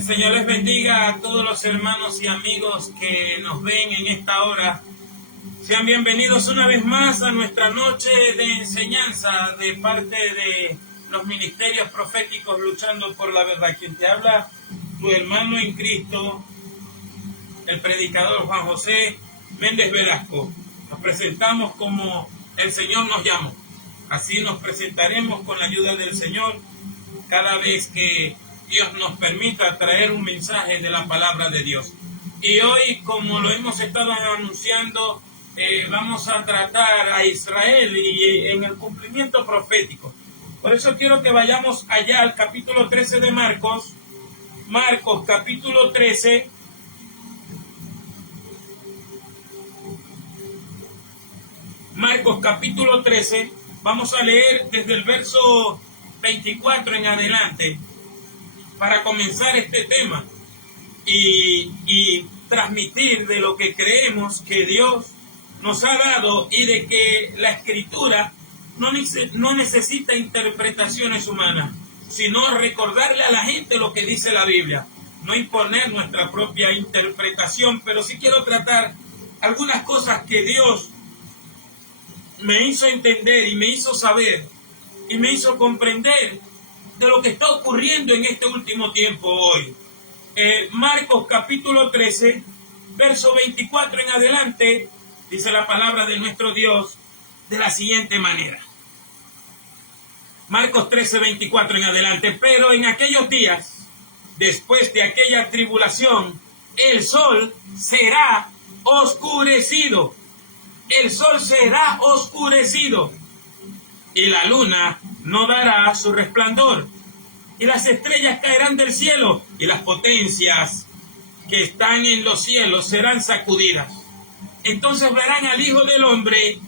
El Señor les bendiga a todos los hermanos y amigos que nos ven en esta hora. Sean bienvenidos una vez más a nuestra noche de enseñanza de parte de los ministerios proféticos luchando por la verdad. Quien te habla, tu hermano en Cristo, el predicador Juan José Méndez Velasco. Nos presentamos como el Señor nos llama. Así nos presentaremos con la ayuda del Señor cada vez que Dios nos permita traer un mensaje de la palabra de Dios. Y hoy, como lo hemos estado anunciando, vamos a tratar a Israel y en el cumplimiento profético. Por eso quiero que vayamos allá al capítulo 13 de Marcos. Marcos capítulo 13. Marcos capítulo 13. Vamos a leer desde el verso 24 en adelante para comenzar este tema y transmitir de lo que creemos que Dios nos ha dado y de que la Escritura no necesita interpretaciones humanas, sino recordarle a la gente lo que dice la Biblia, no imponer nuestra propia interpretación, pero sí quiero tratar algunas cosas que Dios me hizo entender y me hizo saber y me hizo comprender de lo que está ocurriendo en este último tiempo hoy. Marcos capítulo 13, verso 24 en adelante, dice la palabra de nuestro Dios de la siguiente manera. Marcos 13, 24 en adelante. Pero en aquellos días, después de aquella tribulación, el sol será oscurecido. El sol será oscurecido y la luna no dará su resplandor y las estrellas caerán del cielo y las potencias que están en los cielos serán sacudidas. Entonces verán al Hijo del Hombre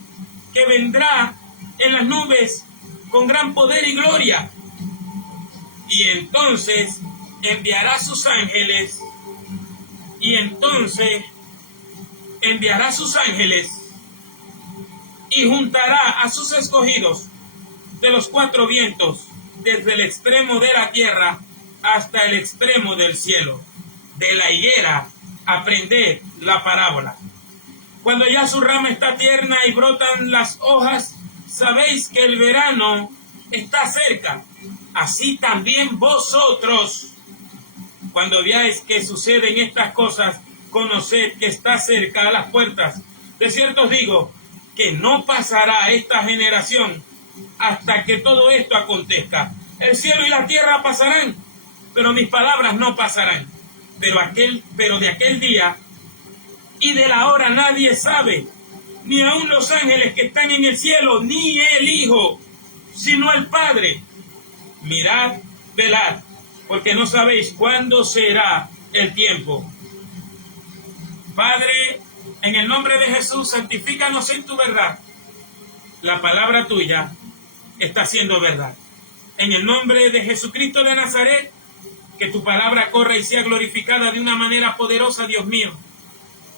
que vendrá en las nubes con gran poder y gloria, y entonces enviará sus ángeles y juntará a sus escogidos de los cuatro vientos, desde el extremo de la tierra hasta el extremo del cielo. De la higuera aprended la parábola. Cuando ya su rama está tierna y brotan las hojas, sabéis que el verano está cerca. Así también vosotros, cuando veáis que suceden estas cosas, conoced que está cerca a las puertas. De cierto os digo que no pasará esta generación hasta que todo esto acontezca. El cielo y la tierra pasarán, pero mis palabras no pasarán. Pero de aquel día y de la hora nadie sabe, ni aun los ángeles que están en el cielo, ni el Hijo, sino el Padre. Mirad, velad, porque no sabéis cuándo será el tiempo. Padre, en el nombre de Jesús, santifícanos en tu verdad. La palabra tuya está siendo verdad. En el nombre de Jesucristo de Nazaret, que tu palabra corra y sea glorificada de una manera poderosa, Dios mío.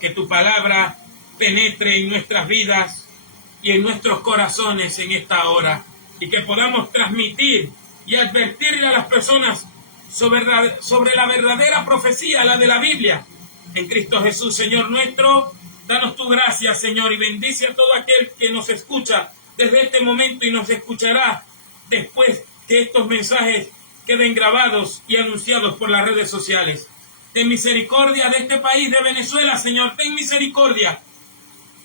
Que tu palabra penetre en nuestras vidas y en nuestros corazones en esta hora. Y que podamos transmitir y advertirle a las personas sobre la verdadera profecía, la de la Biblia. En Cristo Jesús, Señor nuestro, danos tu gracia, Señor, y bendice a todo aquel que nos escucha desde este momento y nos escuchará después que estos mensajes queden grabados y anunciados por las redes sociales. Ten misericordia de este país de Venezuela, Señor. Ten misericordia.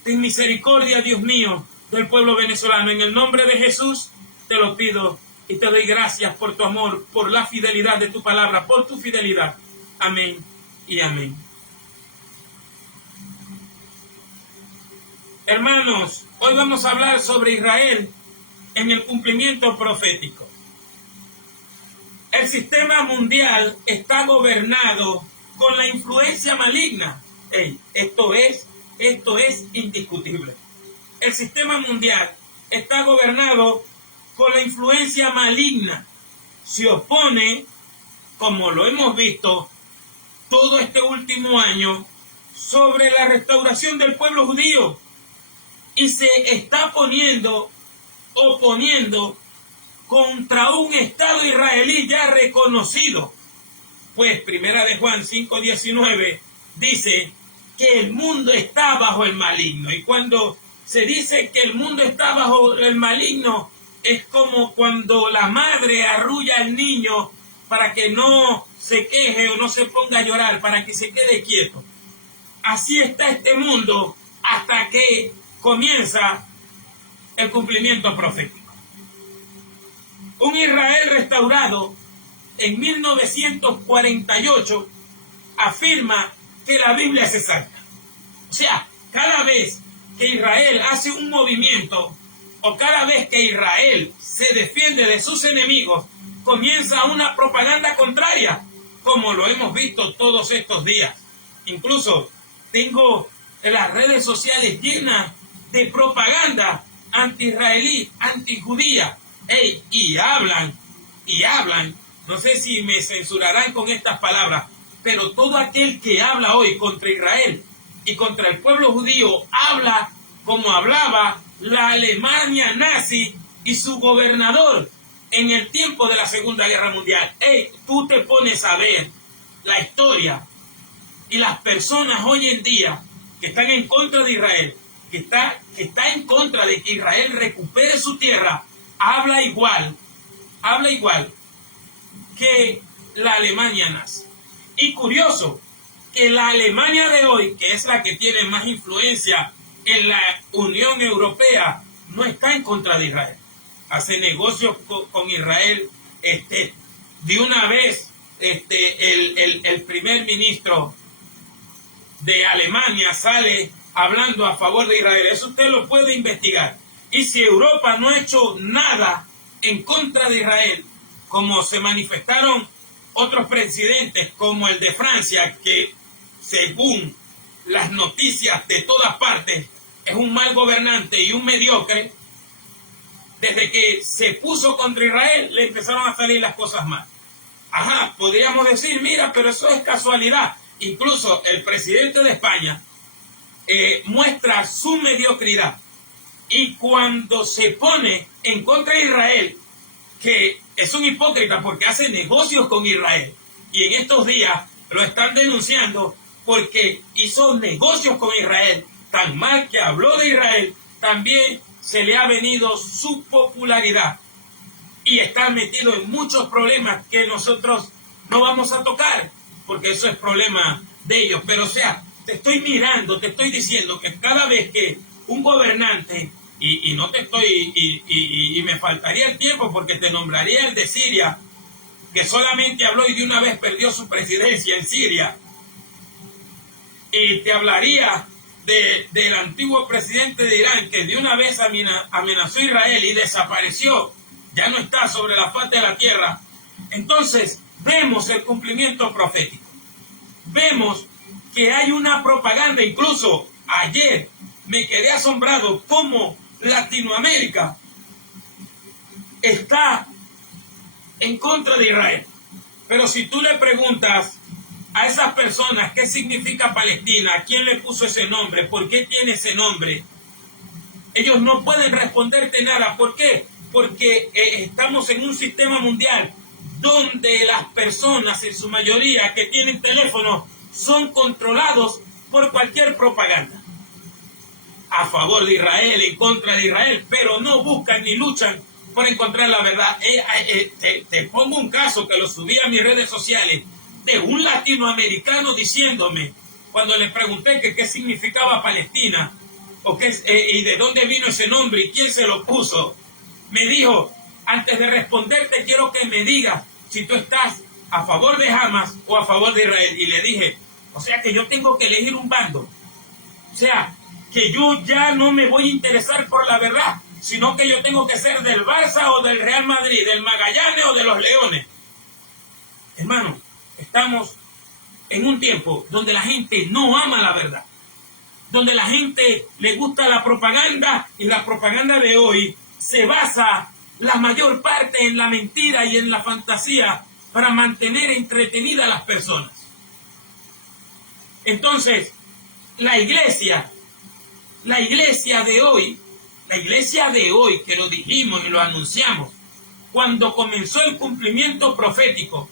Ten misericordia, Dios mío, del pueblo venezolano. En el nombre de Jesús te lo pido y te doy gracias por tu amor, por la fidelidad de tu palabra, por tu fidelidad. Amén y amén. Hermanos, hoy vamos a hablar sobre Israel en el cumplimiento profético. El sistema mundial está gobernado con la influencia maligna. Esto es indiscutible. El sistema mundial está gobernado con la influencia maligna. Se opone, como lo hemos visto todo este último año, sobre la restauración del pueblo judío. Y se está oponiendo contra un Estado israelí ya reconocido. Pues Primera de Juan 5:19 dice que el mundo está bajo el maligno. Y cuando se dice que el mundo está bajo el maligno, es como cuando la madre arrulla al niño para que no se queje o no se ponga a llorar, para que se quede quieto. Así está este mundo hasta que comienza el cumplimiento profético. Un Israel restaurado en 1948 afirma que la Biblia es exacta. O sea, cada vez que Israel hace un movimiento o cada vez que Israel se defiende de sus enemigos, comienza una propaganda contraria, como lo hemos visto todos estos días. Incluso tengo las redes sociales llenas de propaganda anti-israelí, anti-judía. Y hablan, no sé si me censurarán con estas palabras, pero todo aquel que habla hoy contra Israel y contra el pueblo judío habla como hablaba la Alemania nazi y su gobernador en el tiempo de la Segunda Guerra Mundial. Tú te pones a ver la historia y las personas hoy en día que están en contra de Israel, que está en contra de que Israel recupere su tierra, habla igual que la Alemania nazi. Y curioso que la Alemania de hoy, que es la que tiene más influencia en la Unión Europea, no está en contra de Israel. Hace negocios con Israel. De una vez el primer ministro de Alemania sale hablando a favor de Israel. Eso usted lo puede investigar. Y si Europa no ha hecho nada en contra de Israel, como se manifestaron otros presidentes como el de Francia, que según las noticias de todas partes es un mal gobernante y un mediocre, desde que se puso contra Israel le empezaron a salir las cosas mal. Podríamos decir, mira, pero eso es casualidad. Incluso el presidente de España muestra su mediocridad, y cuando se pone en contra de Israel, que es un hipócrita porque hace negocios con Israel, y en estos días lo están denunciando porque hizo negocios con Israel, tan mal que habló de Israel, también se le ha venido su popularidad y está metido en muchos problemas que nosotros no vamos a tocar, porque eso es problema de ellos. Pero o sea, te estoy mirando, te estoy diciendo que cada vez que un gobernante, y no te estoy, y me faltaría el tiempo porque te nombraría el de Siria, que solamente habló y de una vez perdió su presidencia en Siria, y te hablaría del antiguo presidente de Irán, que de una vez amenazó a Israel y desapareció, ya no está sobre la faz de la tierra. Entonces vemos el cumplimiento profético, vemos que hay una propaganda. Incluso ayer me quedé asombrado cómo Latinoamérica está en contra de Israel. Pero si tú le preguntas a esas personas qué significa Palestina, quién le puso ese nombre, por qué tiene ese nombre, ellos no pueden responderte nada. ¿Por qué? Porque estamos en un sistema mundial donde las personas, en su mayoría, que tienen teléfonos, son controlados por cualquier propaganda a favor de Israel, en contra de Israel, pero no buscan ni luchan por encontrar la verdad. Te pongo un caso que lo subí a mis redes sociales, de un latinoamericano diciéndome, cuando le pregunté que qué significaba Palestina, y de dónde vino ese nombre y quién se lo puso, me dijo, antes de responderte quiero que me digas si tú estás a favor de Hamas o a favor de Israel. Y le dije, o sea que yo tengo que elegir un bando, o sea que yo ya no me voy a interesar por la verdad, sino que yo tengo que ser del Barça o del Real Madrid, del Magallanes o de los Leones. Hermano, estamos en un tiempo donde la gente no ama la verdad, donde la gente le gusta la propaganda, y la propaganda de hoy se basa la mayor parte en la mentira y en la fantasía para mantener entretenidas a las personas. Entonces, la iglesia de hoy, que lo dijimos y lo anunciamos, cuando comenzó el cumplimiento profético,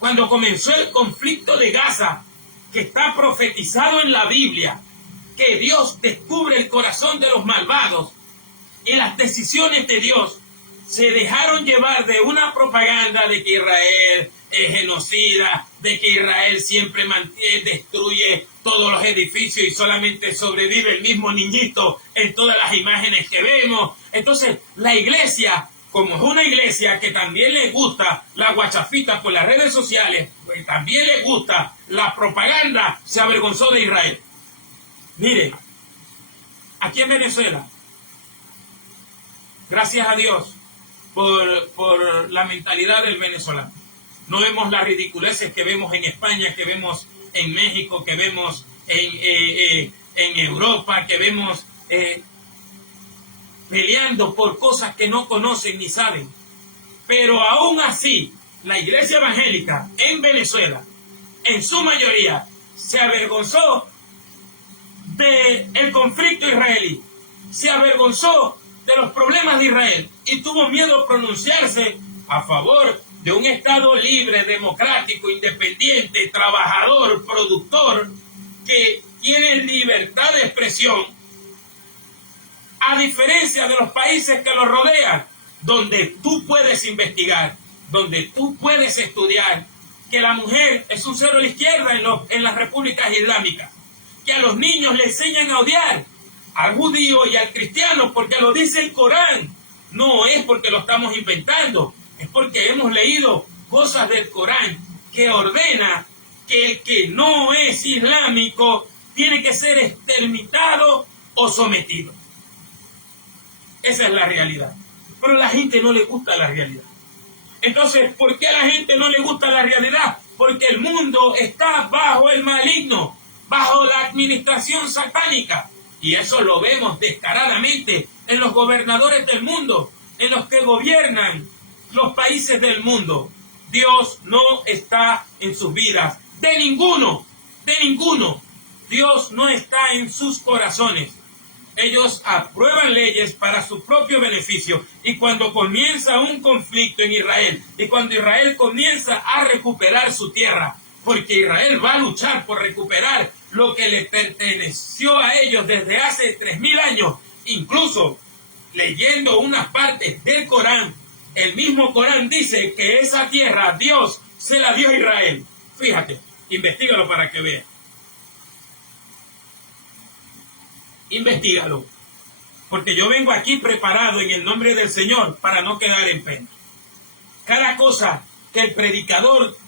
cuando comenzó el conflicto de Gaza, que está profetizado en la Biblia, que Dios descubre el corazón de los malvados y las decisiones de Dios, se dejaron llevar de una propaganda de que Israel es genocida, de que Israel siempre destruye todos los edificios y solamente sobrevive el mismo niñito en todas las imágenes que vemos. Entonces, la iglesia, como es una iglesia que también le gusta la guachafita por las redes sociales, pues también le gusta la propaganda, se avergonzó de Israel. Mire, aquí en Venezuela, gracias a Dios por la mentalidad del venezolano. No vemos las ridiculeces que vemos en España, que vemos en México, que vemos en Europa, que vemos peleando por cosas que no conocen ni saben. Pero aún así, la iglesia evangélica en Venezuela, en su mayoría, se avergonzó del conflicto israelí, se avergonzó de los problemas de Israel y tuvo miedo a pronunciarse a favor de un Estado libre, democrático, independiente, trabajador, productor, que tiene libertad de expresión, a diferencia de los países que lo rodean, donde tú puedes investigar, donde tú puedes estudiar, que la mujer es un cero a la izquierda en las repúblicas islámicas, que a los niños le enseñan a odiar al judío y al cristiano porque lo dice el Corán. No es porque lo estamos inventando, es porque hemos leído cosas del Corán que ordena que el que no es islámico tiene que ser exterminado o sometido. Esa es la realidad. Pero a la gente no le gusta la realidad. Entonces, ¿por qué a la gente no le gusta la realidad? Porque el mundo está bajo el maligno, bajo la administración satánica. Y eso lo vemos descaradamente en los gobernadores del mundo, en los que gobiernan los países del mundo. Dios no está en sus vidas, de ninguno. Dios no está en sus corazones. Ellos aprueban leyes para su propio beneficio. Y cuando comienza un conflicto en Israel, y cuando Israel comienza a recuperar su tierra, porque Israel va a luchar por recuperar lo que le perteneció a ellos desde hace 3000 años, incluso leyendo unas partes del Corán, el mismo Corán dice que esa tierra Dios se la dio a Israel. Fíjate, investígalo para que veas. Investígalo, porque yo vengo aquí preparado en el nombre del Señor para no quedar en pena. Cada cosa que el predicador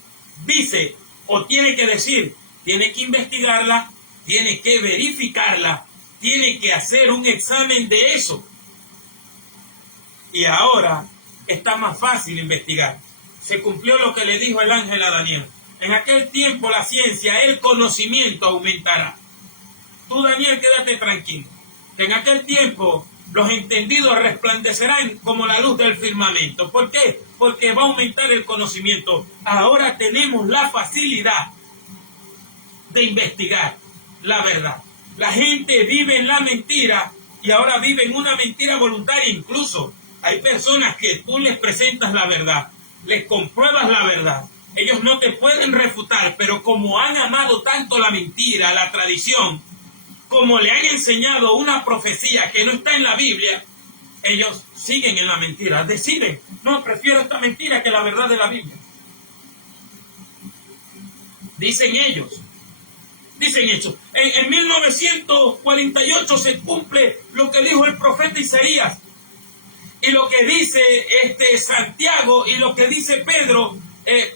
dice o tiene que decir, tiene que investigarla, tiene que verificarla, tiene que hacer un examen de eso. Y ahora está más fácil investigar. Se cumplió lo que le dijo el ángel a Daniel. En aquel tiempo la ciencia, el conocimiento aumentará. Tú, Daniel, quédate tranquilo, que en aquel tiempo los entendidos resplandecerán como la luz del firmamento. ¿Por qué? Porque va a aumentar el conocimiento. Ahora tenemos la facilidad de investigar la verdad. La gente vive en la mentira y ahora vive en una mentira voluntaria. Incluso hay personas que tú les presentas la verdad, les compruebas la verdad. Ellos no te pueden refutar, pero como han amado tanto la mentira, la tradición, como le han enseñado una profecía que no está en la Biblia, ellos siguen en la mentira. Deciden, no, prefiero esta mentira que la verdad de la Biblia. Dicen ellos. Dicen eso. En 1948 se cumple lo que dijo el profeta Isaías. Y lo que dice Santiago y lo que dice Pedro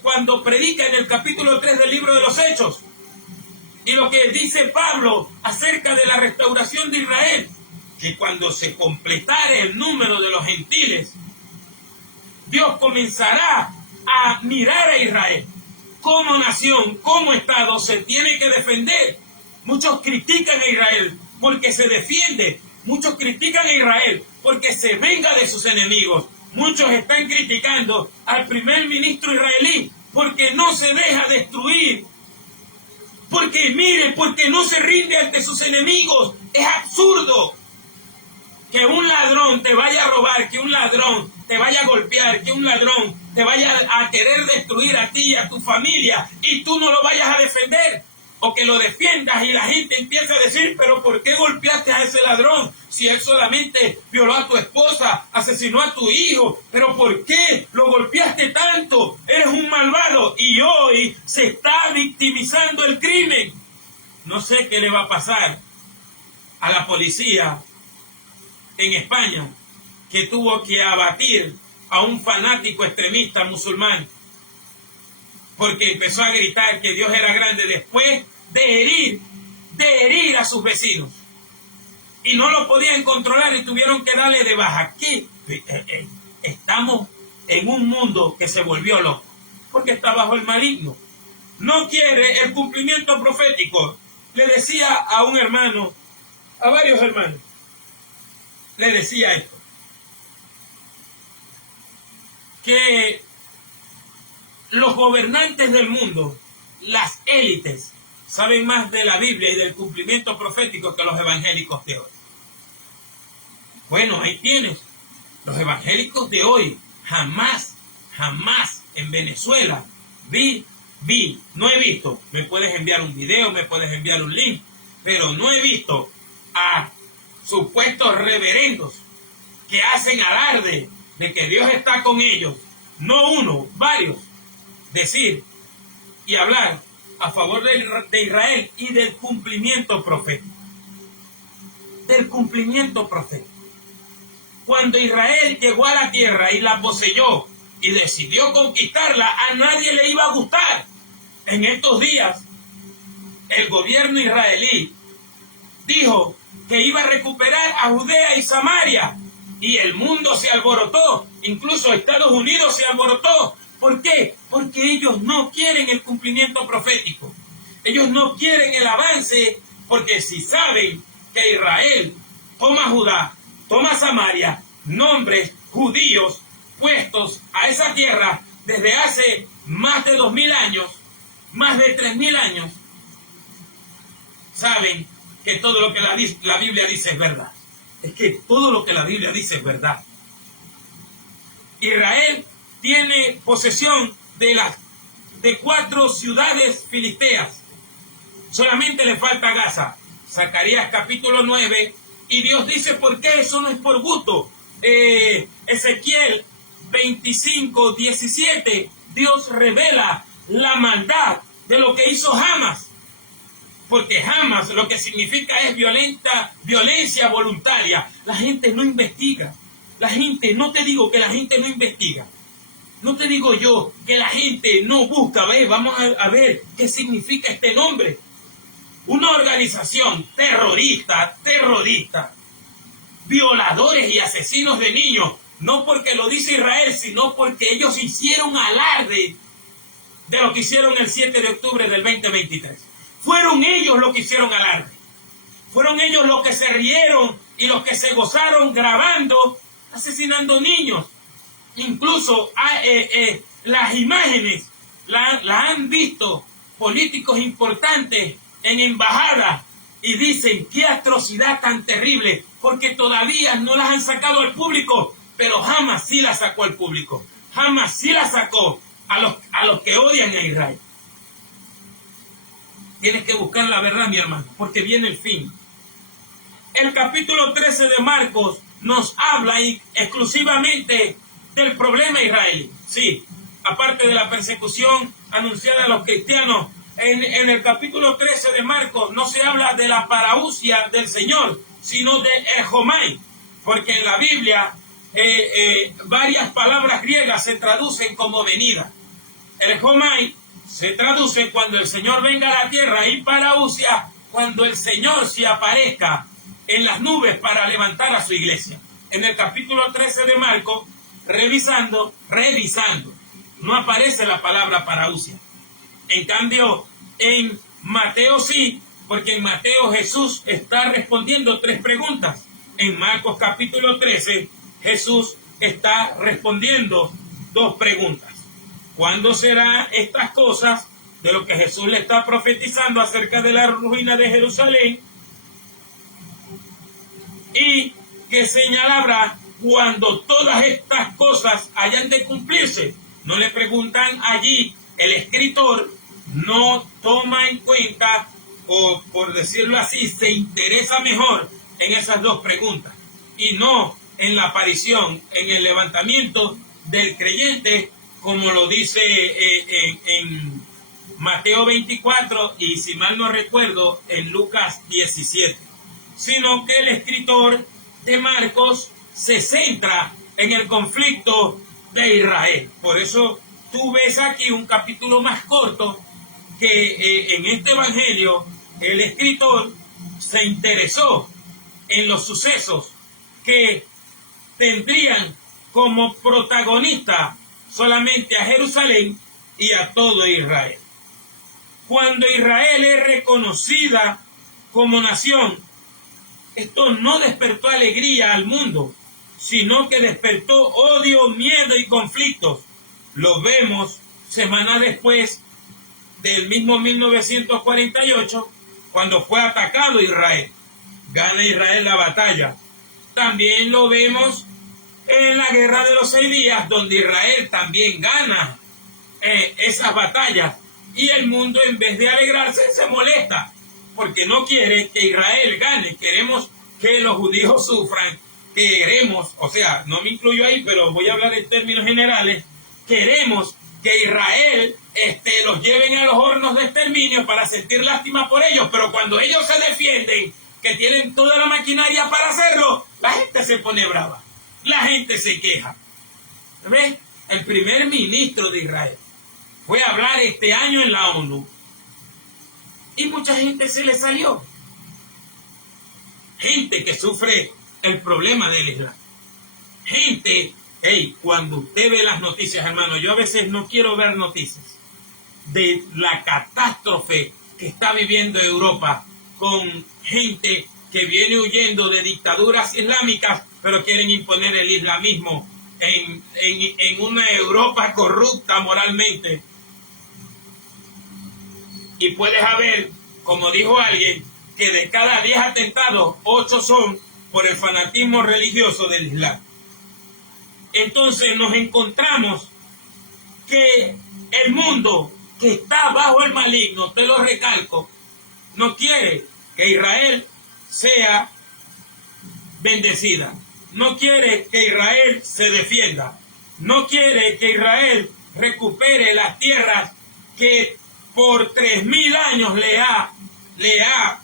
cuando predica en el capítulo 3 del libro de los Hechos. Y lo que dice Pablo acerca de la restauración de Israel, que cuando se completare el número de los gentiles, Dios comenzará a mirar a Israel como nación, como Estado, se tiene que defender. Muchos critican a Israel porque se defiende, muchos critican a Israel porque se venga de sus enemigos, muchos están criticando al primer ministro israelí porque no se deja destruir. Porque mire, porque no se rinde ante sus enemigos. Es absurdo que un ladrón te vaya a robar, que un ladrón te vaya a golpear, que un ladrón te vaya a querer destruir a ti y a tu familia y tú no lo vayas a defender, o que lo defiendas y la gente empieza a decir, pero ¿por qué golpeaste a ese ladrón? Si él solamente violó a tu esposa, asesinó a tu hijo, pero ¿por qué lo golpeaste tanto? Eres un malvado. Y hoy se está victimizando el crimen. No sé qué le va a pasar a la policía en España, que tuvo que abatir a un fanático extremista musulmán porque empezó a gritar que Dios era grande después de herir a sus vecinos. Y no lo podían controlar y tuvieron que darle de baja. ¿Qué? Estamos en un mundo que se volvió loco, porque está bajo el maligno. No quiere el cumplimiento profético. Le decía a un hermano, a varios hermanos, le decía esto, que los gobernantes del mundo, las élites, saben más de la Biblia y del cumplimiento profético que los evangélicos de hoy. Bueno, ahí tienes. Los evangélicos de hoy jamás en Venezuela no he visto, me puedes enviar un video, me puedes enviar un link, pero no he visto a supuestos reverendos que hacen alarde de que Dios está con ellos, no uno, varios, decir y hablar a favor de Israel y del cumplimiento profético. Del cumplimiento profético. Cuando Israel llegó a la tierra y la poseyó y decidió conquistarla, a nadie le iba a gustar. En estos días, el gobierno israelí dijo que iba a recuperar a Judea y Samaria, y el mundo se alborotó, incluso Estados Unidos se alborotó. ¿Por qué? Porque ellos no quieren el cumplimiento profético. Ellos no quieren el avance, porque si saben que Israel toma Judá, toma Samaria, nombres judíos puestos a esa tierra desde hace más de 2000 años, más de 3000 años, saben que todo lo que la Biblia dice es verdad. Es que todo lo que la Biblia dice es verdad. Israel tiene posesión de 4 ciudades filisteas. Solamente le falta Gaza. Zacarías capítulo 9. Y Dios dice, ¿por qué? Eso no es por gusto. Ezequiel 25, 17. Dios revela la maldad de lo que hizo Hamas. Porque Hamas lo que significa es violencia voluntaria. La gente no investiga. La gente, no te digo que la gente no investiga. No te digo yo que la gente no busca. Vamos a ver qué significa este nombre. Una organización terrorista, violadores y asesinos de niños, no porque lo dice Israel, sino porque ellos hicieron alarde de lo que hicieron el 7 de octubre del 2023. Fueron ellos los que hicieron alarde. Fueron ellos los que se rieron y los que se gozaron grabando, asesinando niños. Incluso las imágenes las han visto políticos importantes en embajada y dicen qué atrocidad tan terrible, porque todavía no las han sacado al público, pero Hamas sí las sacó al público. Hamas sí las sacó a los que odian a Israel. Tienes que buscar la verdad, mi hermano, porque viene el fin. El capítulo 13 de Marcos nos habla exclusivamente del problema israelí. Sí, aparte de la persecución anunciada a los cristianos, en el capítulo 13 de Marcos no se habla de la parousia del Señor, sino de erjomai, porque en la Biblia varias palabras griegas se traducen como venida. Erjomai se traduce cuando el Señor venga a la tierra, y parousia cuando el Señor se aparezca en las nubes para levantar a su iglesia. En el capítulo 13 de Marcos, revisando, no aparece la palabra parousia. En cambio, en Mateo sí, porque en Mateo Jesús está respondiendo 3 preguntas. En Marcos capítulo 13, Jesús está respondiendo 2 preguntas. ¿Cuándo serán estas cosas de lo que Jesús le está profetizando acerca de la ruina de Jerusalén? ¿Y qué señal habrá cuando todas estas cosas hayan de cumplirse? no le preguntan allí, el escritor no toma en cuenta, o por decirlo así, se interesa mejor en esas dos preguntas y no en la aparición, en el levantamiento del creyente, como lo dice en Mateo 24 y, si mal no recuerdo, en Lucas 17, sino que el escritor de Marcos se centra en el conflicto de Israel. Por eso tú ves aquí un capítulo más corto que en este evangelio el escritor se interesó en los sucesos que tendrían como protagonista solamente a Jerusalén y a todo Israel. Cuando Israel es reconocida como nación, esto no despertó alegría al mundo, sino que despertó odio, miedo y conflictos. Lo vemos semanas después del mismo 1948, cuando fue atacado Israel. Gana Israel la batalla. También lo vemos en la guerra de los 6 días, donde Israel también gana esas batallas. Y el mundo, en vez de alegrarse, se molesta, porque no quiere que Israel gane. Queremos que los judíos sufran. Queremos, o sea, no me incluyo ahí, pero voy a hablar en términos generales. Queremos que Israel los lleven a los hornos de exterminio para sentir lástima por ellos, pero cuando ellos se defienden, que tienen toda la maquinaria para hacerlo, la gente se pone brava, la gente se queja. ¿Ves? El primer ministro de Israel fue a hablar este año en la ONU y mucha gente se le salió. Gente que sufre el problema del Islam. Gente, cuando usted ve las noticias, hermano, yo a veces no quiero ver noticias de la catástrofe que está viviendo Europa con gente que viene huyendo de dictaduras islámicas, pero quieren imponer el islamismo en una Europa corrupta moralmente. Y puedes haber, como dijo alguien, que de cada 10 atentados, 8 son por el fanatismo religioso del Islam. Entonces nos encontramos que el mundo que está bajo el maligno, te lo recalco, no quiere que Israel sea bendecida, no quiere que Israel se defienda, no quiere que Israel recupere las tierras que por 3000 años le ha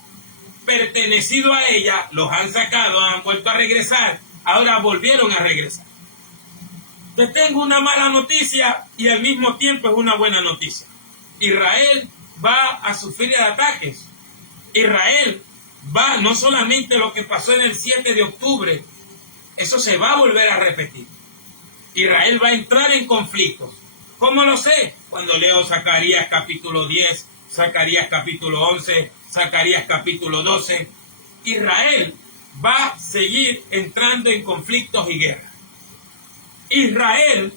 pertenecido a ella. Los han sacado, han vuelto a regresar, ahora volvieron a regresar. Te tengo una mala noticia y al mismo tiempo es una buena noticia. Israel va a sufrir ataques. Israel va, no solamente lo que pasó en el 7 de octubre, eso se va a volver a repetir. Israel va a entrar en conflictos. ¿Cómo lo sé? Cuando leo Zacarías capítulo 10, Zacarías capítulo 11, Zacarías capítulo 12. Israel va a seguir entrando en conflictos y guerras. Israel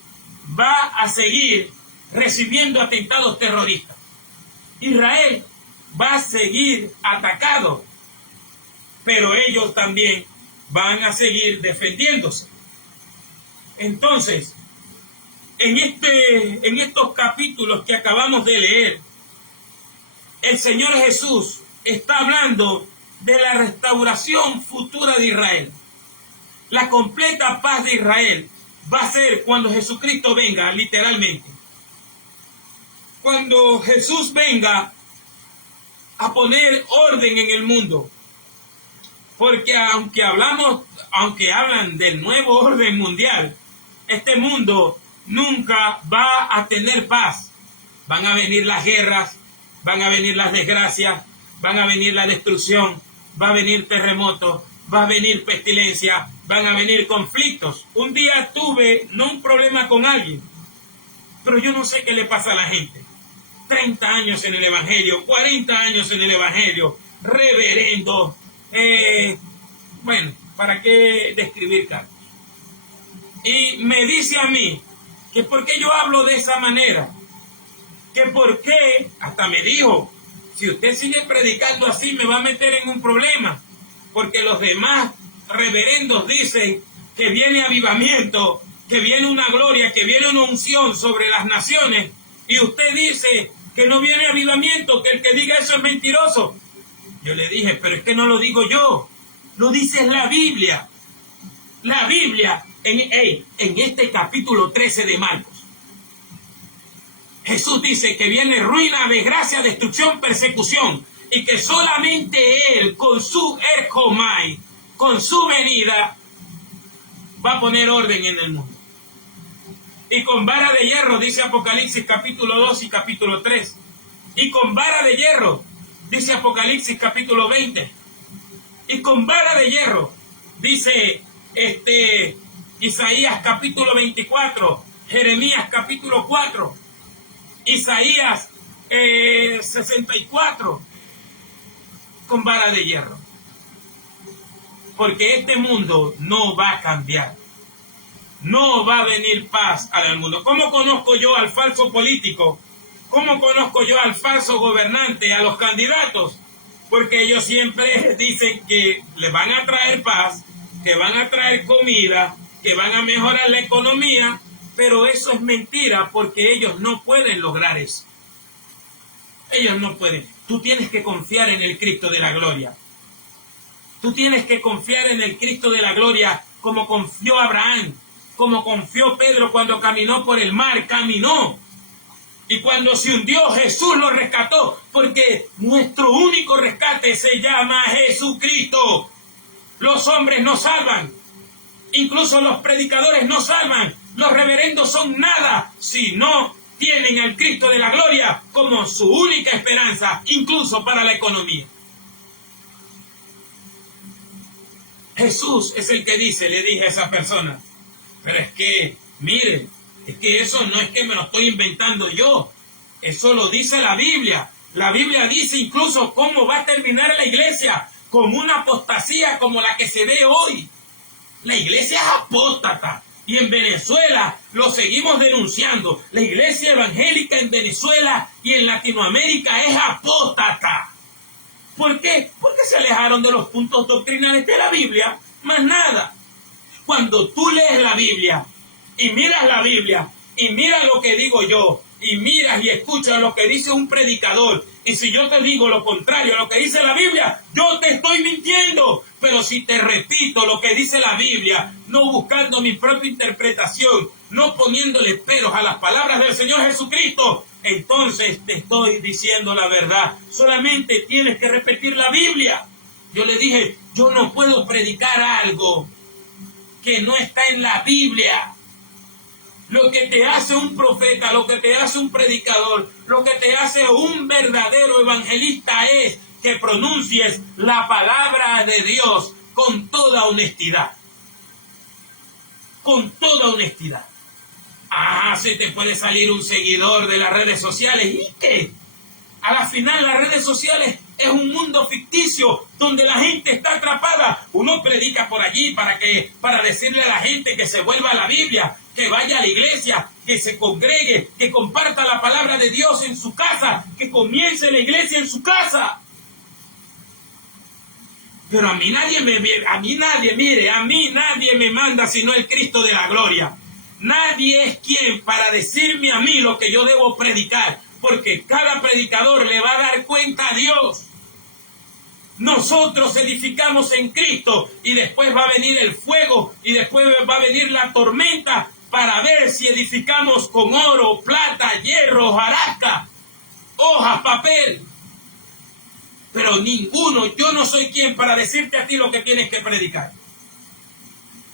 va a seguir recibiendo atentados terroristas. Israel va a seguir atacado, pero ellos también van a seguir defendiéndose. Entonces, en estos capítulos que acabamos de leer, el Señor Jesús está hablando de la restauración futura de Israel. La completa paz de Israel va a ser cuando Jesucristo venga, literalmente. Cuando Jesús venga a poner orden en el mundo. Porque aunque hablan del nuevo orden mundial, este mundo nunca va a tener paz. Van a venir las guerras, van a venir las desgracias, van a venir la destrucción, va a venir terremotos, va a venir pestilencia, van a venir conflictos. Un día tuve, no un problema con alguien, pero yo no sé qué le pasa a la gente. 30 años en el Evangelio, 40 años en el Evangelio, reverendo, bueno, ¿para qué describir Carlos? Y me dice a mí que por qué yo hablo de esa manera, que por qué, hasta me dijo, si usted sigue predicando así me va a meter en un problema, porque los demás reverendos dicen que viene avivamiento que viene una gloria, que viene una unción sobre las naciones, y usted dice que no viene avivamiento, que el que diga eso es mentiroso. Yo le dije, pero es que no lo digo yo, lo dice la Biblia. La Biblia, en este capítulo 13 de Marcos, Jesús dice que viene ruina, desgracia, destrucción, persecución, y que solamente Él, con su erjomai, con su venida, va a poner orden en el mundo. Y con vara de hierro, dice Apocalipsis capítulo 2 y capítulo 3. Y con vara de hierro, dice Apocalipsis capítulo 20. Y con vara de hierro, dice Isaías capítulo 24, Jeremías capítulo 4, Isaías 64, con vara de hierro. Porque este mundo no va a cambiar. No va a venir paz al mundo. ¿Cómo conozco yo al falso político? ¿Cómo conozco yo al falso gobernante, a los candidatos? Porque ellos siempre dicen que le van a traer paz, que van a traer comida, que van a mejorar la economía, pero eso es mentira porque ellos no pueden lograr eso. Ellos no pueden. Tú tienes que confiar en el Cristo de la gloria. Tú tienes que confiar en el Cristo de la gloria como confió Abraham, como confió Pedro cuando caminó por el mar, caminó. Y cuando se hundió, Jesús lo rescató, porque nuestro único rescate se llama Jesucristo. Los hombres no salvan, incluso los predicadores no salvan, los reverendos son nada si no tienen al Cristo de la gloria como su única esperanza, incluso para la economía. Jesús es el que dice, le dije a esa persona, pero es que, miren, es que eso no es que me lo estoy inventando yo, eso lo dice la Biblia. La Biblia dice incluso cómo va a terminar la iglesia, con una apostasía como la que se ve hoy. La iglesia es apóstata y en Venezuela lo seguimos denunciando. La iglesia evangélica en Venezuela y en Latinoamérica es apóstata. ¿Por qué? Porque se alejaron de los puntos doctrinales de la Biblia, más nada. Cuando tú lees la Biblia y miras la Biblia y miras lo que digo yo y miras y escuchas lo que dice un predicador, y si yo te digo lo contrario a lo que dice la Biblia, yo te estoy mintiendo. Pero si te repito lo que dice la Biblia, no buscando mi propia interpretación, no poniéndole peros a las palabras del Señor Jesucristo, entonces te estoy diciendo la verdad. Solamente tienes que repetir la Biblia. Yo le dije, yo no puedo predicar algo que no está en la Biblia. Lo que te hace un profeta, lo que te hace un predicador, lo que te hace un verdadero evangelista es que pronuncies la palabra de Dios con toda honestidad. Con toda honestidad. Ah, se te puede salir un seguidor de las redes sociales. ¿Y qué? A la final las redes sociales es un mundo ficticio donde la gente está atrapada. Uno predica por allí para decirle a la gente que se vuelva a la Biblia, que vaya a la iglesia, que se congregue, que comparta la palabra de Dios en su casa, que comience la iglesia en su casa. Pero a mí nadie me manda sino el Cristo de la gloria. Nadie es quien para decirme a mí lo que yo debo predicar, porque cada predicador le va a dar cuenta a Dios. Nosotros edificamos en Cristo y después va a venir el fuego y después va a venir la tormenta para ver si edificamos con oro, plata, hierro, hojarasca, hojas, papel. Pero yo no soy quien para decirte a ti lo que tienes que predicar.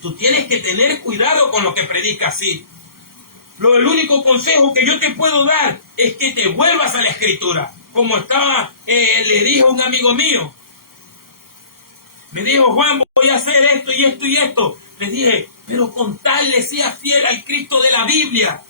Tú tienes que tener cuidado con lo que predicas, sí. El único consejo que yo te puedo dar es que te vuelvas a la Escritura. Como le dijo un amigo mío. Me dijo, Juan, voy a hacer esto y esto y esto. Le dije, pero con tal le sea fiel al Cristo de la Biblia.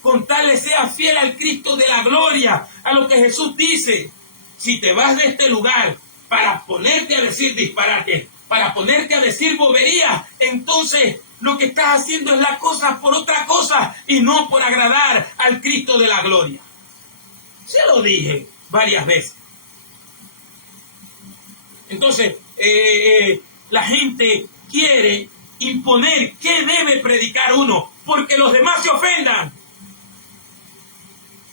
Con tal le sea fiel al Cristo de la gloria, a lo que Jesús dice. Si te vas de este lugar para ponerte a decir disparates, para ponerte a decir boberías, entonces lo que estás haciendo es la cosa por otra cosa y no por agradar al Cristo de la gloria. Se lo dije varias veces. Entonces, la gente quiere imponer qué debe predicar uno, porque los demás se ofendan.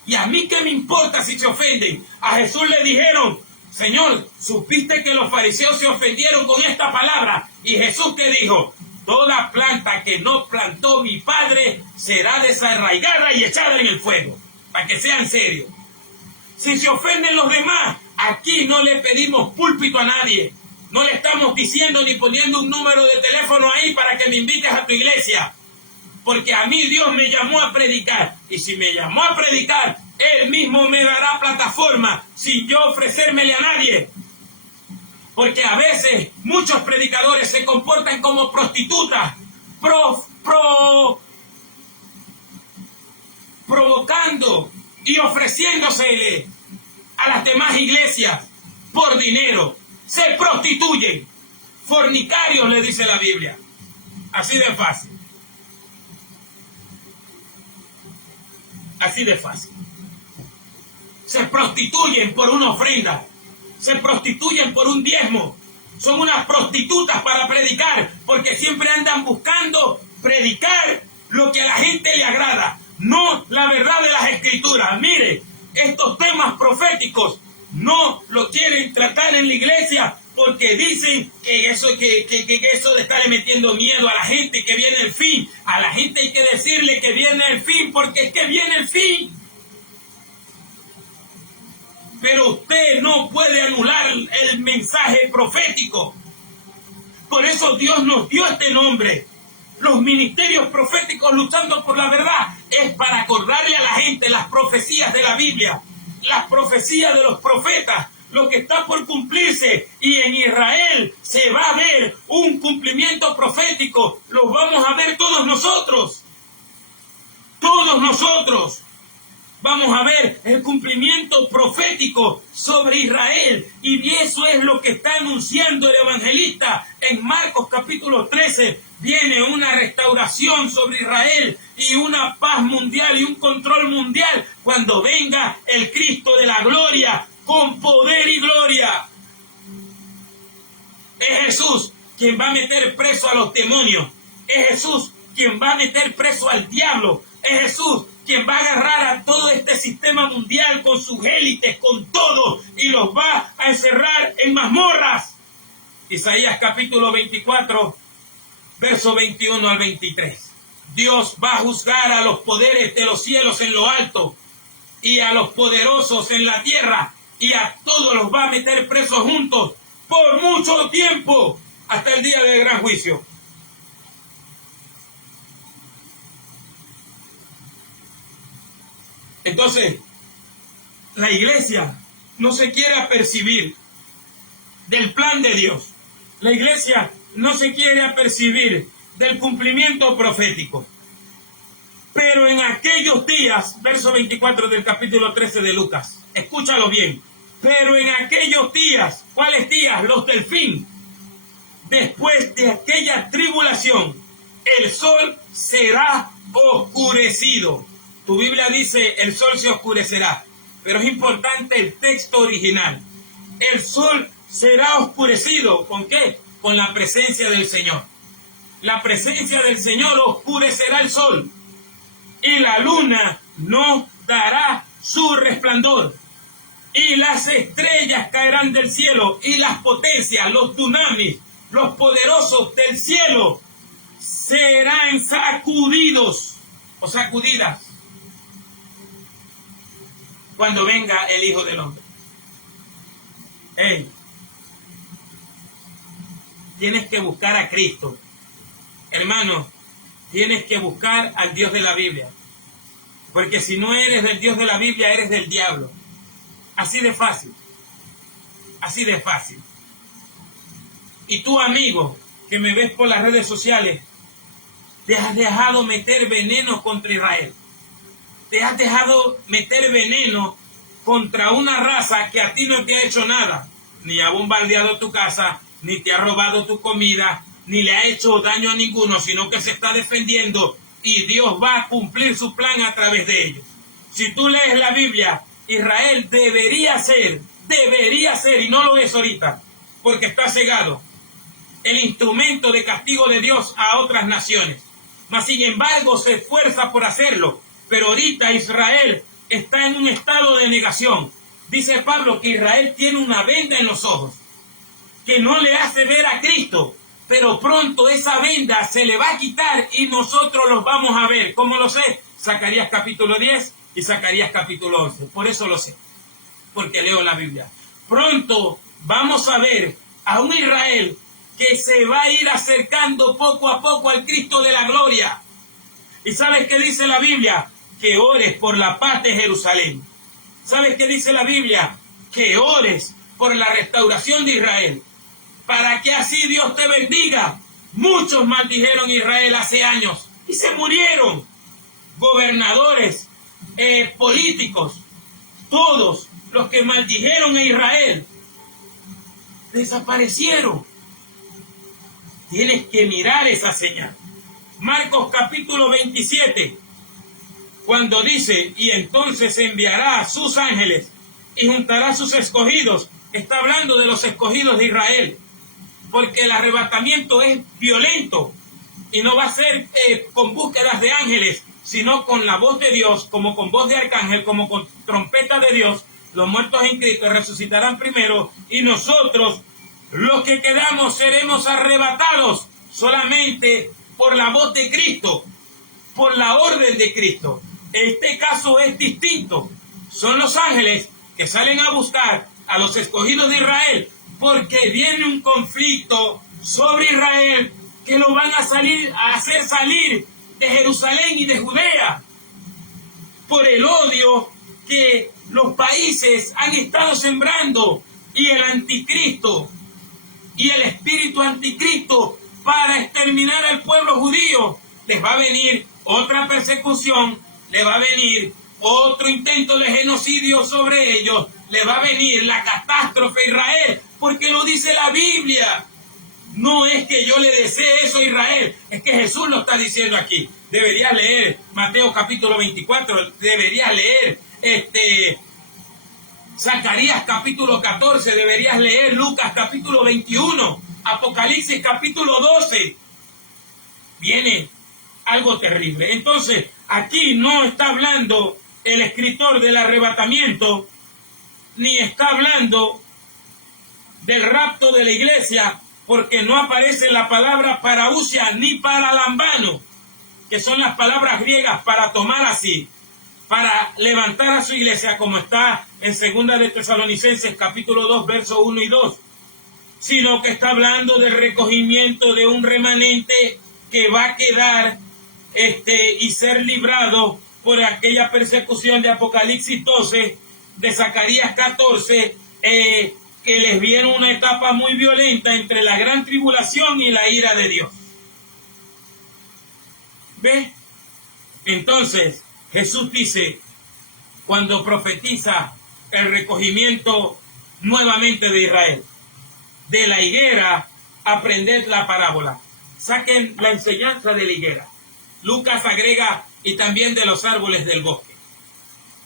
Y a mí qué me importa si se ofenden. A Jesús le dijeron, Señor, ¿supiste que los fariseos se ofendieron con esta palabra? Y Jesús ¿qué dijo? Toda planta que no plantó mi Padre será desarraigada y echada en el fuego. Para que sean serios. Si se ofenden los demás, aquí no le pedimos púlpito a nadie. No le estamos diciendo ni poniendo un número de teléfono ahí para que me invites a tu iglesia. Porque a mí Dios me llamó a predicar. Y si me llamó a predicar, Él mismo me dará plataforma sin yo ofrecérmele a nadie. Porque a veces muchos predicadores se comportan como prostitutas, provocando y ofreciéndosele a las demás iglesias por dinero. Se prostituyen. Fornicarios, le dice la Biblia. Así de fácil. Así de fácil. Se prostituyen por una ofrenda. Se prostituyen por un diezmo. Son unas prostitutas para predicar, porque siempre andan buscando predicar lo que a la gente le agrada, no la verdad de las Escrituras. Mire, estos temas proféticos no lo quieren tratar en la iglesia porque dicen que eso de estarle metiendo miedo a la gente, que viene el fin. A la gente hay que decirle que viene el fin, porque es que viene el fin. Pero usted no puede anular el mensaje profético. Por eso Dios nos dio este nombre. Los ministerios proféticos luchando por la verdad es para acordarle a la gente las profecías de la Biblia, las profecías de los profetas, lo que está por cumplirse. Y en Israel se va a ver un cumplimiento profético. Lo vamos a ver todos nosotros. Todos nosotros. Vamos a ver el cumplimiento profético sobre Israel. Y eso es lo que está anunciando el evangelista en Marcos capítulo 13. Viene una restauración sobre Israel y una paz mundial y un control mundial cuando venga el Cristo de la gloria con poder y gloria. Es Jesús quien va a meter preso a los demonios. Es Jesús quien va a meter preso al diablo. Es Jesús quien va a agarrar a todo este sistema mundial con sus élites, con todo, y los va a encerrar en mazmorras. Isaías capítulo 24, verso 21 al 23. Dios va a juzgar a los poderes de los cielos en lo alto y a los poderosos en la tierra, y a todos los va a meter presos juntos por mucho tiempo, hasta el día del gran juicio. Entonces, la iglesia no se quiere apercibir del plan de Dios. La iglesia no se quiere apercibir del cumplimiento profético. Pero en aquellos días, verso 24 del capítulo 13 de Lucas, escúchalo bien. Pero en aquellos días, ¿cuáles días? Los del fin. Después de aquella tribulación, el sol será oscurecido. Tu Biblia dice, el sol se oscurecerá, pero es importante el texto original. El sol será oscurecido, ¿con qué? Con la presencia del Señor. La presencia del Señor oscurecerá el sol, y la luna no dará su resplandor, y las estrellas caerán del cielo, y las potencias, los dunamis, los poderosos del cielo, serán sacudidos o sacudidas cuando venga el Hijo del Hombre. Tienes que buscar a Cristo. Hermano, tienes que buscar al Dios de la Biblia. Porque si no eres del Dios de la Biblia, eres del diablo. Así de fácil. Así de fácil. Y tú, amigo, que me ves por las redes sociales, te has dejado meter veneno contra Israel. Te has dejado meter veneno contra una raza que a ti no te ha hecho nada. Ni ha bombardeado tu casa, ni te ha robado tu comida, ni le ha hecho daño a ninguno, sino que se está defendiendo y Dios va a cumplir su plan a través de ellos. Si tú lees la Biblia, Israel debería ser, y no lo es ahorita, porque está cegado. el instrumento de castigo de Dios a otras naciones. Mas sin embargo se esfuerza por hacerlo. Pero ahorita Israel está en un estado de negación. Dice Pablo que Israel tiene una venda en los ojos que no le hace ver a Cristo. Pero pronto esa venda se le va a quitar y nosotros los vamos a ver. ¿Cómo lo sé? Zacarías capítulo 10 y Zacarías capítulo 11. Por eso lo sé, porque leo la Biblia. Pronto vamos a ver a un Israel que se va a ir acercando poco a poco al Cristo de la gloria. ¿Y sabes qué dice la Biblia? Que ores por la paz de Jerusalén. ¿Sabes qué dice la Biblia? Que ores por la restauración de Israel, para que así Dios te bendiga. Muchos maldijeron a Israel hace años y se murieron. Gobernadores, políticos, todos los que maldijeron a Israel desaparecieron. Tienes que mirar esa señal. Marcos capítulo 27, cuando dice, y entonces enviará a sus ángeles y juntará a sus escogidos, está hablando de los escogidos de Israel, porque el arrebatamiento es violento y no va a ser con búsquedas de ángeles, sino con la voz de Dios, como con voz de arcángel, como con trompeta de Dios. Los muertos en Cristo resucitarán primero y nosotros, los que quedamos, seremos arrebatados solamente por la voz de Cristo, por la orden de Cristo. Este caso es distinto. Son los ángeles que salen a buscar a los escogidos de Israel, porque viene un conflicto sobre Israel que lo van a hacer salir de Jerusalén y de Judea por el odio que los países han estado sembrando, y el anticristo y el espíritu anticristo para exterminar al pueblo judío. Les va a venir otra persecución, le va a venir otro intento de genocidio sobre ellos, le va a venir la catástrofe a Israel, porque lo dice la Biblia. No es que yo le desee eso a Israel, es que Jesús lo está diciendo aquí. Deberías leer Mateo capítulo 24, deberías leer Zacarías capítulo 14, deberías leer Lucas capítulo 21, Apocalipsis capítulo 12. Viene algo terrible. Entonces, aquí no está hablando el escritor del arrebatamiento, ni está hablando del rapto de la iglesia, porque no aparece la palabra parausia ni paralambano, que son las palabras griegas para tomar así, para levantar a su iglesia, como está en segunda de Tesalonicenses capítulo 2, versos 1 y 2, sino que está hablando del recogimiento de un remanente que va a quedar y ser librado por aquella persecución de Apocalipsis 12, de Zacarías 14, que les viene una etapa muy violenta entre la gran tribulación y la ira de Dios. ¿Ves? Entonces, Jesús dice, cuando profetiza el recogimiento nuevamente de Israel, de la higuera, aprended la parábola. Saquen la enseñanza de la higuera. Lucas agrega, y también de los árboles del bosque.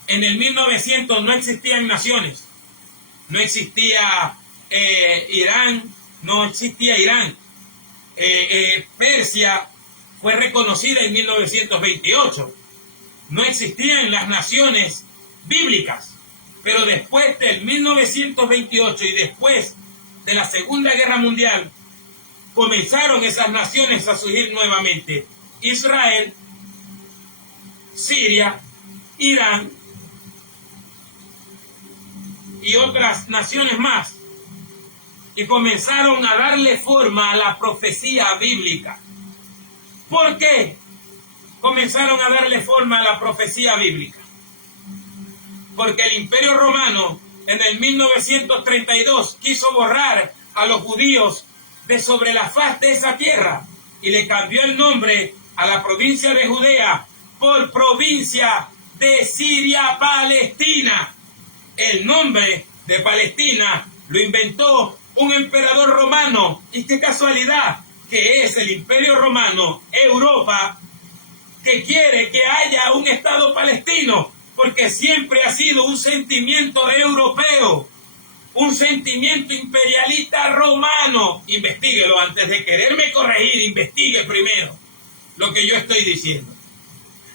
En el 1900 no existían naciones. No existía Irán, no existía Irán. Persia fue reconocida en 1928. No existían las naciones bíblicas. Pero después del 1928 y después de la Segunda Guerra Mundial, comenzaron esas naciones a surgir nuevamente. Israel, Siria, Irán y otras naciones más, y comenzaron a darle forma a la profecía bíblica. ¿Por qué comenzaron a darle forma a la profecía bíblica? Porque el Imperio Romano en el 1932 quiso borrar a los judíos de sobre la faz de esa tierra y le cambió el nombre a la provincia de Judea por provincia de Siria Palestina. El nombre de Palestina lo inventó un emperador romano, y qué casualidad que es el Imperio Romano, Europa, que quiere que haya un Estado palestino, porque siempre ha sido un sentimiento europeo, un sentimiento imperialista romano. Investíguelo antes de quererme corregir, investigue primero lo que yo estoy diciendo.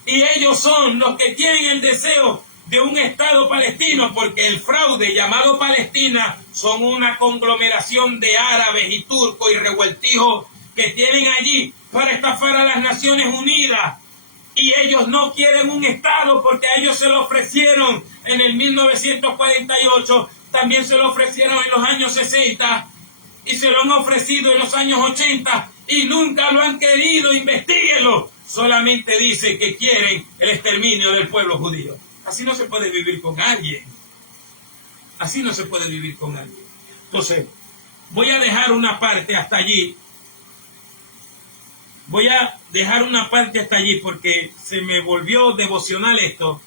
Y ellos son los que tienen el deseo de un Estado palestino, porque el fraude llamado Palestina son una conglomeración de árabes y turcos y revueltijos que tienen allí para estafar a las Naciones Unidas. Y ellos no quieren un Estado porque a ellos se lo ofrecieron en el 1948, también se lo ofrecieron en los años 60 y se lo han ofrecido en los años 80 y nunca lo han querido. Investíguenlo. Solamente dice que quieren el exterminio del pueblo judío. Así no se puede vivir con alguien. Así no se puede vivir con alguien. Entonces, voy a dejar una parte hasta allí. Voy a dejar una parte hasta allí porque se me volvió devocional esto.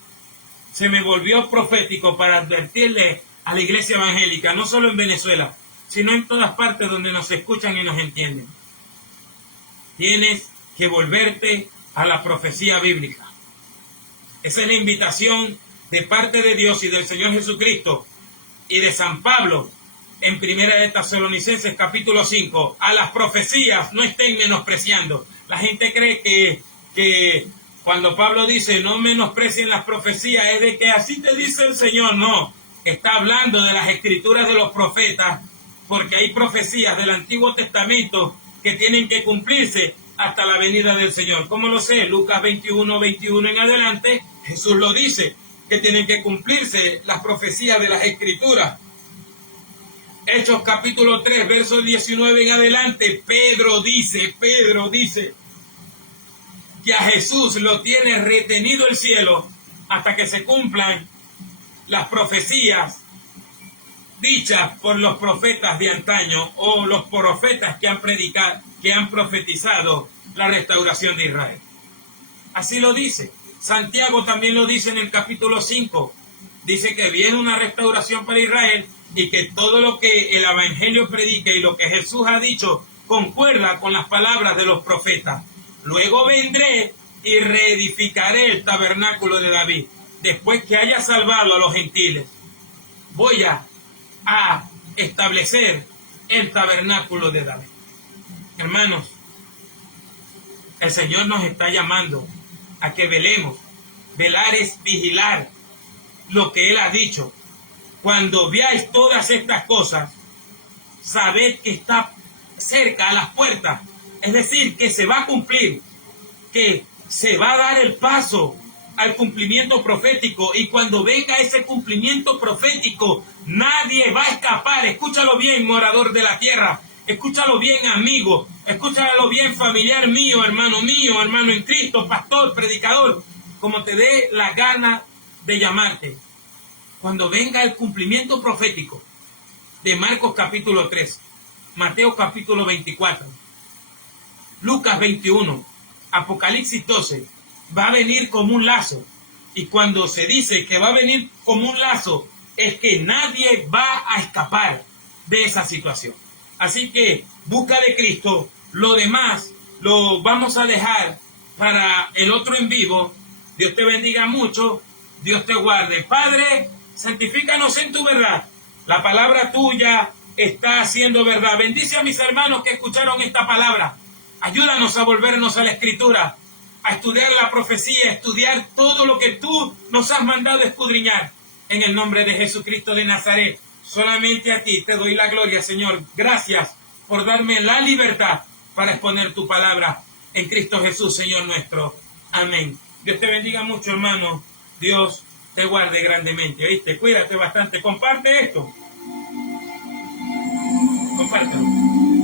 Se me volvió profético para advertirle a la iglesia evangélica, no solo en Venezuela, sino en todas partes donde nos escuchan y nos entienden. Tienes que volverte a la profecía bíblica. Esa es la invitación de parte de Dios y del Señor Jesucristo y de San Pablo en Primera de Tesalonicenses capítulo 5. A las profecías no estén menospreciando. La gente cree que cuando Pablo dice no menosprecien las profecías es de que así te dice el Señor. No, está hablando de las escrituras de los profetas, porque hay profecías del Antiguo Testamento que tienen que cumplirse hasta la venida del Señor. ¿Cómo lo sé? Lucas 21 en adelante, Jesús lo dice, que tienen que cumplirse las profecías de las Escrituras. Hechos capítulo 3, verso 19 en adelante, Pedro dice que a Jesús lo tiene retenido el cielo hasta que se cumplan las profecías dichas por los profetas de antaño o los profetas que han predicado, que han profetizado la restauración de Israel. Así lo dice. Santiago también lo dice en el capítulo 5. Dice que viene una restauración para Israel y que todo lo que el evangelio predica y lo que Jesús ha dicho concuerda con las palabras de los profetas. Luego vendré y reedificaré el tabernáculo de David. Después que haya salvado a los gentiles, voy a establecer el tabernáculo de David. Hermanos, el Señor nos está llamando a que velemos. Velar es vigilar lo que Él ha dicho. Cuando veáis todas estas cosas, sabed que está cerca, a las puertas. Es decir, que se va a cumplir, que se va a dar el paso al cumplimiento profético. Y cuando venga ese cumplimiento profético, nadie va a escapar. Escúchalo bien, morador de la tierra. Escúchalo bien, amigo. Escúchalo bien, familiar mío, hermano en Cristo, pastor, predicador, como te dé la gana de llamarte. Cuando venga el cumplimiento profético de Marcos capítulo 3, Mateo capítulo 24, Lucas 21, Apocalipsis 12, va a venir como un lazo. Y cuando se dice que va a venir como un lazo, es que nadie va a escapar de esa situación. Así que busca de Cristo. Lo demás lo vamos a dejar para el otro en vivo. Dios te bendiga mucho. Dios te guarde. Padre, santifícanos en tu verdad. La palabra tuya está haciendo verdad. Bendice a mis hermanos que escucharon esta palabra. Ayúdanos a volvernos a la Escritura, a estudiar la profecía, a estudiar todo lo que tú nos has mandado escudriñar. En el nombre de Jesucristo de Nazaret, solamente a ti te doy la gloria, Señor. Gracias por darme la libertad para exponer tu palabra en Cristo Jesús, Señor nuestro. Amén. Dios te bendiga mucho, hermano. Dios te guarde grandemente. ¿Oíste? Cuídate bastante. Comparte esto. Compártelo.